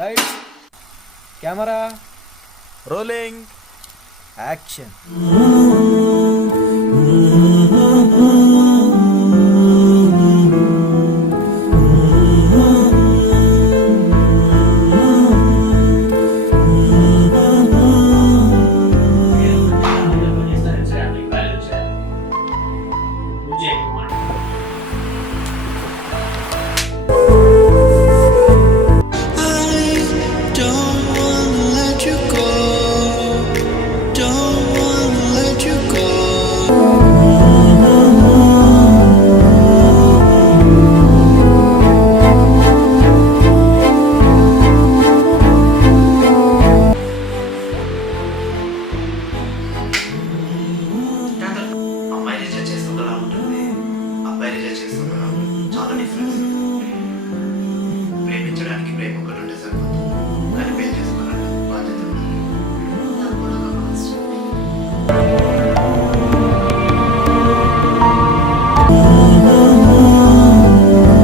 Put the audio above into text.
Lights camera rolling. Action. Mm-hmm.